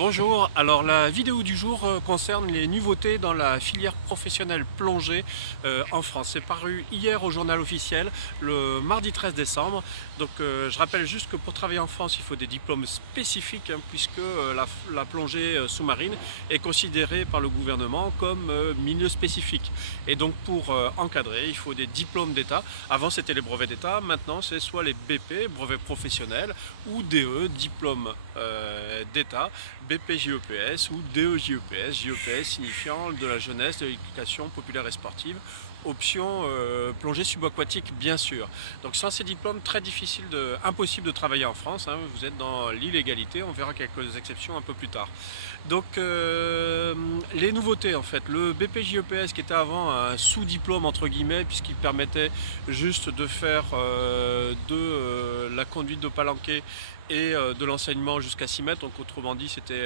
Bonjour, alors la vidéo du jour concerne les nouveautés dans la filière professionnelle plongée en France. C'est paru hier au journal officiel, le mardi 13 décembre. Donc je rappelle juste que pour travailler en France, il faut des diplômes spécifiques puisque la plongée sous-marine est considérée par le gouvernement comme milieu spécifique. Et donc pour encadrer, il faut des diplômes d'État. Avant c'était les brevets d'État, maintenant c'est soit les BP, brevets professionnels, ou DE, diplôme d'État, BPJEPS ou DEJEPS, JEPS signifiant de la jeunesse, de l'éducation populaire et sportive, option plongée subaquatique bien sûr. Donc sans ces diplômes, très difficile, impossible de travailler en France, hein, vous êtes dans l'illégalité, on verra quelques exceptions un peu plus tard. Donc les nouveautés en fait, le BPJEPS qui était avant un sous-diplôme entre guillemets puisqu'il permettait juste de faire la conduite de palanquet et de l'enseignement jusqu'à 6 mètres, donc autrement dit c'était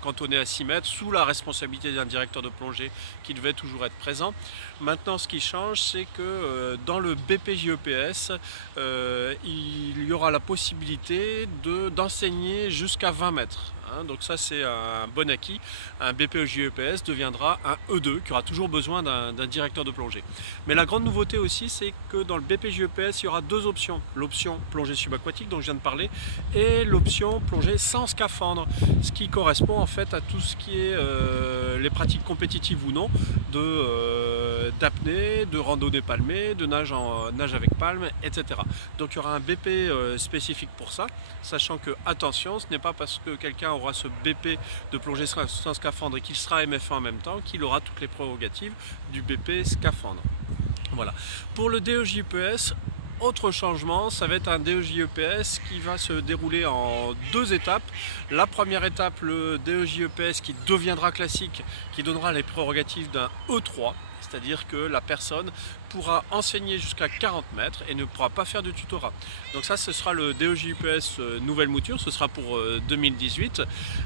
cantonné à 6 mètres sous la responsabilité d'un directeur de plongée qui devait toujours être présent. Maintenant ce qui change c'est que dans le BPJEPS il y aura la possibilité d'enseigner jusqu'à 20 mètres. Donc ça c'est un bon acquis. Un BPJEPS deviendra un E2 qui aura toujours besoin d'un directeur de plongée. Mais la grande nouveauté aussi c'est que dans le BPJEPS il y aura deux options. L'option plongée subaquatique dont je viens de parler et l'option plongée sans scaphandre. Ce qui correspond en fait à tout ce qui est les pratiques compétitives ou non d'apnée, de randonnée palmée, de nage avec palme, etc. Donc il y aura un BP spécifique pour ça, sachant que attention, ce n'est pas parce que quelqu'un aura ce BP de plongée sans scaphandre et qu'il sera MF1 en même temps qu'il aura toutes les prérogatives du BP scaphandre. Voilà. Pour le DEJEPS, autre changement, ça va être un DEJEPS qui va se dérouler en deux étapes. La première étape, le DEJEPS qui deviendra classique, qui donnera les prérogatives d'un E3. C'est-à-dire que la personne pourra enseigner jusqu'à 40 mètres et ne pourra pas faire de tutorat. Donc ça, ce sera le DEJEPS nouvelle mouture, ce sera pour 2018,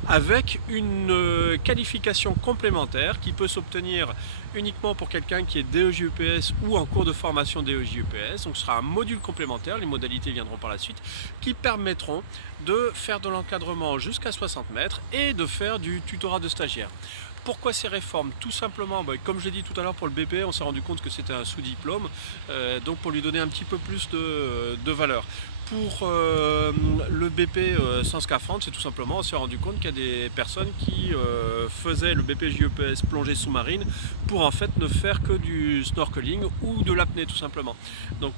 avec une qualification complémentaire qui peut s'obtenir uniquement pour quelqu'un qui est DEJEPS ou en cours de formation DEJEPS. Donc ce sera un module complémentaire, les modalités viendront par la suite, qui permettront de faire de l'encadrement jusqu'à 60 mètres et de faire du tutorat de stagiaire. Pourquoi ces réformes? Tout simplement, comme je l'ai dit tout à l'heure pour le BP, on s'est rendu compte que c'était un sous-diplôme, donc pour lui donner un petit peu plus de valeur. Pour le BP sans scaphandre, c'est tout simplement, on s'est rendu compte qu'il y a des personnes qui faisaient le BPJEPS plongée sous-marine pour en fait ne faire que du snorkeling ou de l'apnée tout simplement. Donc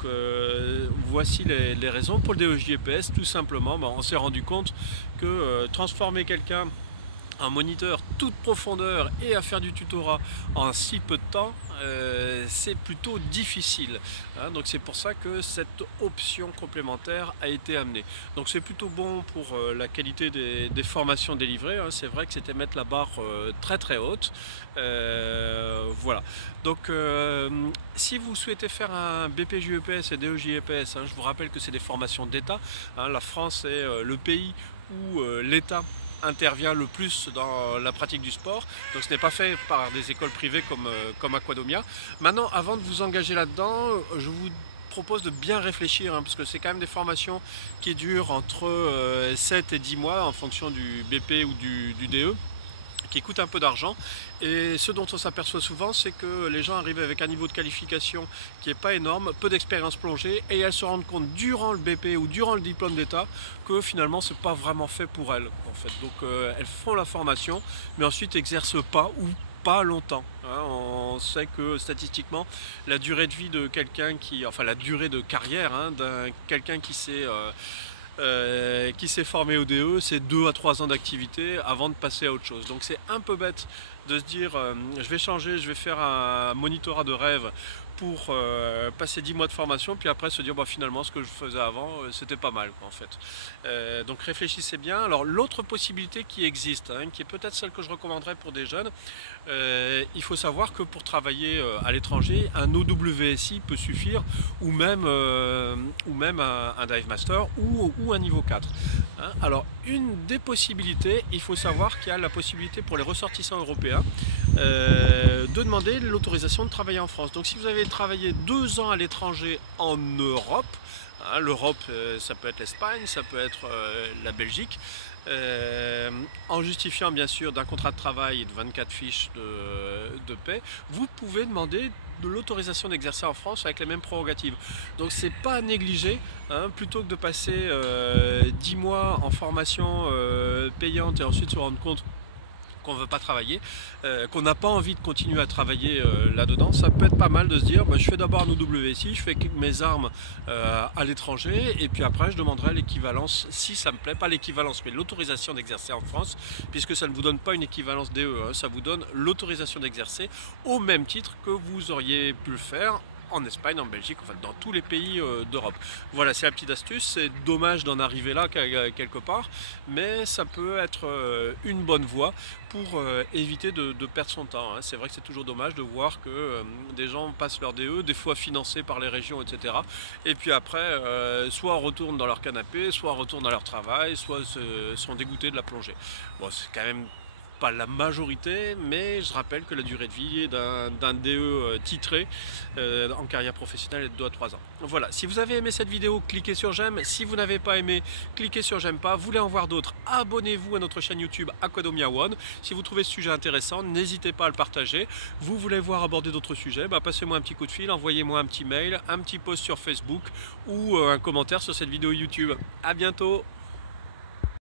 voici les raisons. Pour le DEJEPS, tout simplement, on s'est rendu compte que transformer quelqu'un un moniteur toute profondeur et à faire du tutorat en si peu de temps, c'est plutôt difficile. Donc c'est pour ça que cette option complémentaire a été amenée. Donc c'est plutôt bon pour la qualité des formations délivrées. C'est vrai que c'était mettre la barre très très haute. Voilà. Donc si vous souhaitez faire un BPJEPS et DEJEPS, je vous rappelle que c'est des formations d'État. La France est le pays où l'État intervient le plus dans la pratique du sport, donc ce n'est pas fait par des écoles privées comme Aquadomia. Maintenant, avant de vous engager là-dedans, je vous propose de bien réfléchir, parce que c'est quand même des formations qui durent entre 7 et 10 mois en fonction du BP ou du DE, qui coûte un peu d'argent. Et ce dont on s'aperçoit souvent, c'est que les gens arrivent avec un niveau de qualification qui n'est pas énorme, peu d'expérience plongée, et elles se rendent compte durant le BP ou durant le diplôme d'État que finalement c'est pas vraiment fait pour elles en fait. Donc elles font la formation mais ensuite n'exercent pas ou pas longtemps. On sait que statistiquement la durée de vie de quelqu'un la durée de carrière d'un quelqu'un qui s'est formé au DE, c'est 2 à 3 ans d'activité avant de passer à autre chose. Donc c'est un peu bête de se dire je vais changer, je vais faire un monitorat de rêve pour passer 10 mois de formation, puis après se dire finalement ce que je faisais avant c'était pas mal en fait. Donc réfléchissez bien. Alors l'autre possibilité qui existe, qui est peut-être celle que je recommanderais pour des jeunes, il faut savoir que pour travailler à l'étranger, un OWSI peut suffire, ou même un Dive Master ou un niveau 4. Alors une des possibilités, il faut savoir qu'il y a la possibilité pour les ressortissants européens de demander l'autorisation de travailler en France. Donc si vous avez travaillé 2 ans à l'étranger en Europe, l'Europe ça peut être l'Espagne, ça peut être la Belgique, en justifiant bien sûr d'un contrat de travail et de 24 fiches de paie, vous pouvez demander de l'autorisation d'exercer en France avec les mêmes prérogatives. Donc c'est pas à négliger, hein, plutôt que de passer 10 mois en formation payante et ensuite se rendre compte qu'on ne veut pas travailler, qu'on n'a pas envie de continuer à travailler là-dedans. Ça peut être pas mal de se dire, bah, je fais d'abord un OWSI, je fais mes armes à l'étranger, et puis après je demanderai l'équivalence, si ça me plaît, pas l'équivalence, mais l'autorisation d'exercer en France, puisque ça ne vous donne pas une équivalence DE, hein, ça vous donne l'autorisation d'exercer au même titre que vous auriez pu le faire en Espagne, en Belgique, enfin dans tous les pays d'Europe. Voilà, c'est la petite astuce, c'est dommage d'en arriver là quelque part, mais ça peut être une bonne voie pour éviter de perdre son temps, hein. C'est vrai que c'est toujours dommage de voir que des gens passent leur DE, des fois financés par les régions, etc. Et puis après, soit retournent dans leur canapé, soit retournent à leur travail, soit sont dégoûtés de la plongée. Bon, c'est quand même pas la majorité, mais je rappelle que la durée de vie d'un DE titré en carrière professionnelle est de 2 à 3 ans. Voilà, si vous avez aimé cette vidéo, cliquez sur j'aime. Si vous n'avez pas aimé, cliquez sur j'aime pas. Vous voulez en voir d'autres, abonnez-vous à notre chaîne YouTube Aquadomia One. Si vous trouvez ce sujet intéressant, n'hésitez pas à le partager. Vous voulez voir aborder d'autres sujets, bah, passez-moi un petit coup de fil, envoyez-moi un petit mail, un petit post sur Facebook ou un commentaire sur cette vidéo YouTube. À bientôt.